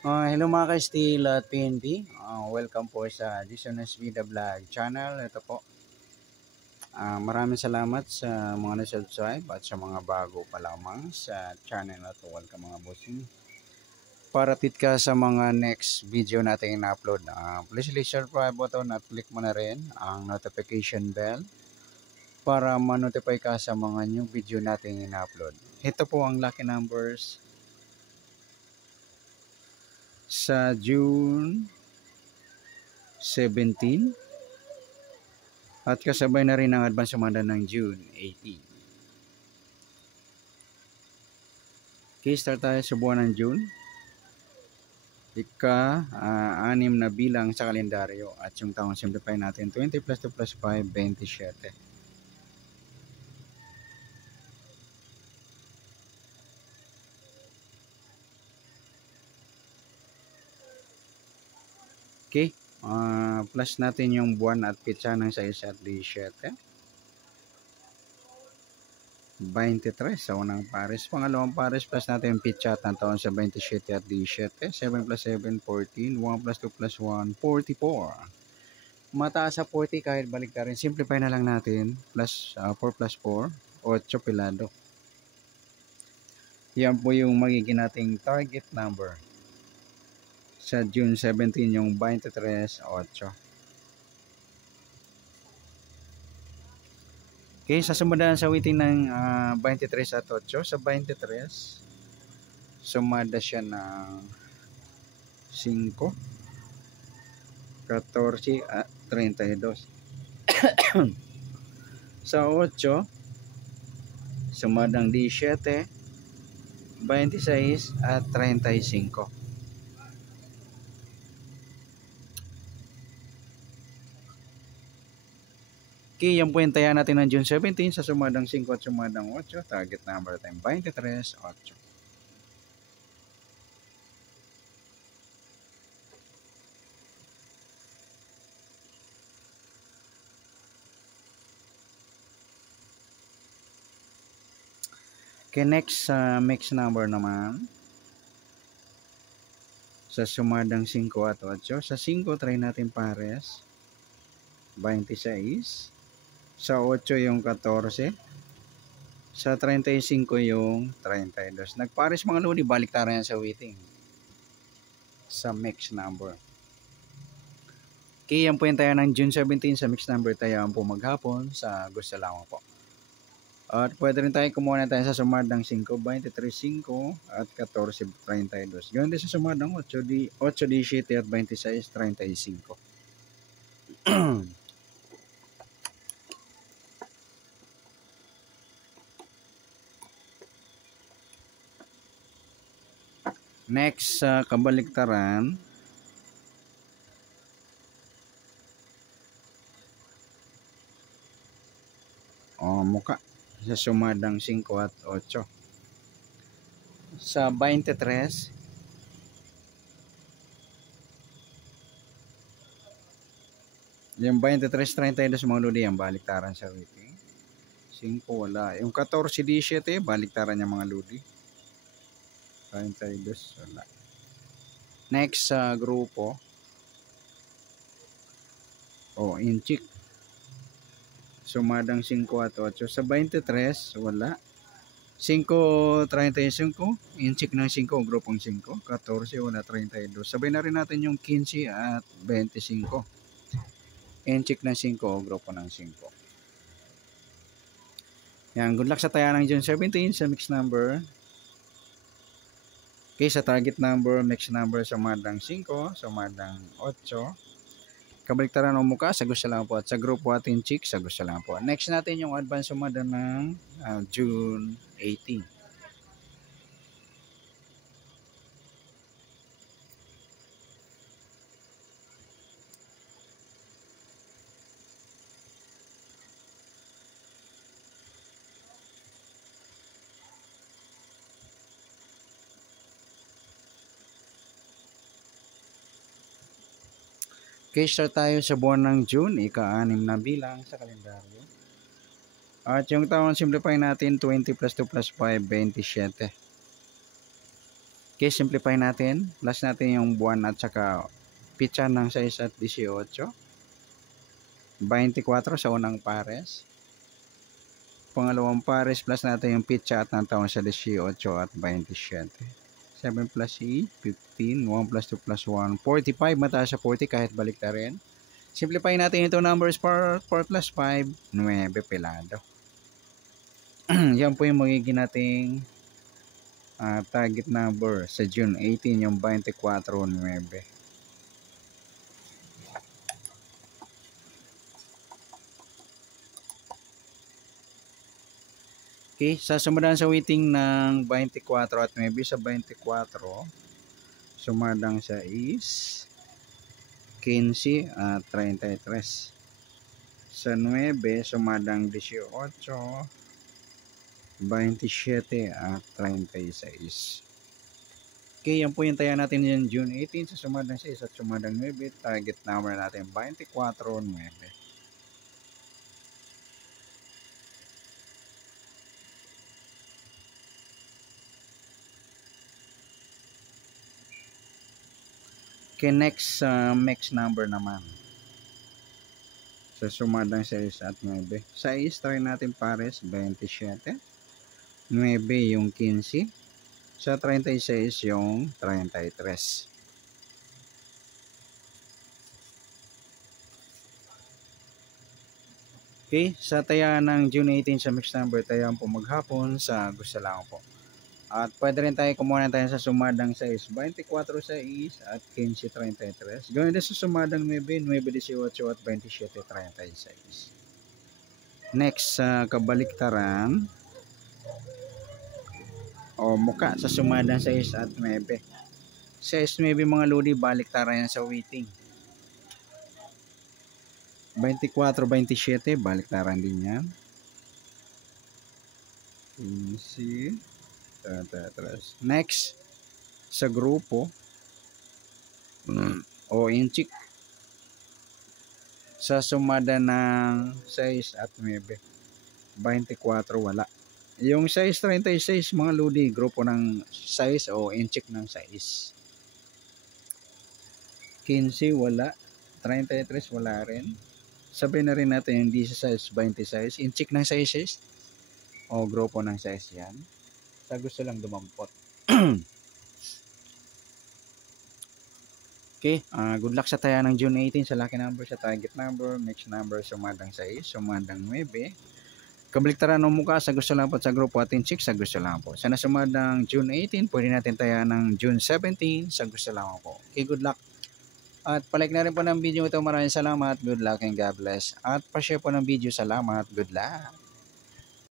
Hello mga ka-Steel at PNP. Welcome po sa Dishonest Vida Vlog channel. Ito po. Maraming salamat sa mga na-subscribe at sa mga bago pa lamang sa channel na to. Welcome mga bossing. Para update ka sa mga next video natin in-upload, please click subscribe button at click mo na rin ang notification bell para ma-notify ka sa mga new video natin in-upload. Ito po ang lucky numbers sa June 17 at kasabay na rin ang advance sumanda ng June 18. Okay, start tayo sa buwan ng June. Ika-6 na bilang sa kalendaryo at yung taong simplify natin 20 plus 2 plus 5, 27. Okay, plus natin yung buwan at pitsa ng 6 at 17. 23 sa unang pares. Pangalawang pares plus natin yung pitsa at ng taon sa 27 at 17. 7 plus 7, 14. 1 plus 2 plus 1, 44. Mataas sa 40 kahit balik na rin. Simplify na lang natin. Plus 4 plus 4, 8 pilado. Yan po yung magiging nating target number. Sa June 17 yung 23, 8. Okay, sa sumundan sa waiting ng 23 at 8. Sa 23, sumada siya ng 5, 14 at 32. Sa 8, sumadang 17, 26 at 35. Okay, yan po yung taya natin ng June 17 sa sumadang 5 at sumadang 8. Target number natin 23, 8. Okay, next mix number naman. Sa sumadang 5 at 8. Sa 5, try natin pares. 26. Sa 8 yung 14. Sa 35 yung 32. Nagpares mga lodi, baliktaran yan sa waiting. Sa mix number. Okay, yan po yung tayo ng June 17 sa mix number tayo po maghapon sa gusto lamang po. At pwede rin tayo kumuha na tayo sa sumadang 5, 23, 5 at 14, 32. Ganoon din sa sumadang 8, 17 at 26, 35. Next sa kabaliktaran, muka sa sumadang 5 at 8. Sa 23, yung 23, 32 mga lodi, yung baliktaran sa waiting. 5 wala. Yung 14, 17, baliktaran niya mga lodi. 32 wala. Next sa grupo, inchik. Sumadang 5 at 8. Sa 23, wala. 5, 35, inchik ng 5, grupong 5. 14, wala, 32. Sabay na rin natin yung 15 at 25. Inchik ng 5, grupo ng 5. Yan, good luck sa taya ng June 17 sa mix number. Okay, sa target number, mix number, sumadang 5, sumadang 8. Kabaliktaran o muka, sa gusto lang po. At sa grupo atin chick, sa gusto lang po. Next natin yung advance sumada ng June 18. Okay, start tayo sa buwan ng June, ika-6 na bilang sa kalendaryo. At yung taon simplify natin 20 plus 2 plus 5, 27. Okay, simplify natin. Plus natin yung buwan at saka pitsa ng 6 at 18. 24 sa unang pares. Pangalawang pares plus natin yung pitsa at ng taon sa 18 at 27. 7 plus 8, 15. 1 plus 2 plus 1, 45. Mataas sa 40 kahit balik na rin. Simplify natin ito numbers 4 plus 5, 9 pelado. Yan po yung magiging nating target number sa June 18, yung 24/9. Okay, sa sumadang sa waiting ng 24 at 9 sa 24, sumadang sa is 15 at 33. Sa 9, sumadang 18, 27 at 36. Okay, yan po yung taya natin yung June 18 sa sumadang 6 at sumadang 9. Target number natin 24/9. Okay, next mix number naman. Sa sumadang 6 at 9. 6, try natin pares 27. 9 yung 15. Sa 36 yung 33. Okay, sa taya ng June 18 sa mix number, tayaan po maghapon sa gusto lang po. At pwede rin tayo kumuha tayo sa sumadang 6, 24 6 at 15 33. Gawin din sa sumadang 9, 9 18 at 27 36. Next sa kabaliktaran o muka sa sumadang 6 at 9. 6 9 mga lodi, baliktaran yan sa waiting. 24 27 baliktaran din yan. 15. Next sa grupo o inchik sa sumada ng 6 at 9. 24 wala. Yung 6 36 mga lodi, grupo ng 6 o inchik ng 6. 15 wala. 33 wala rin. Sabihin na rin natin yung 16 26 inchik ng 6 o grupo ng 6 yan. Sa gusto lang dumampot. Okay, good luck sa taya ng June 18 sa lucky number, sa target number, mix number, sumadang 6, sumadang 9. Kabaliktaran ng mukha sa gusto lang po sa grupo atin chick sa gusto lang po. Sana sumadang June 18, pwede natin taya ng June 17 sa gusto lang po. Okay, good luck. At palike na rin po ng video ito. Maraming salamat. Good luck and God bless. At pa-share po ng video. Salamat. Good luck.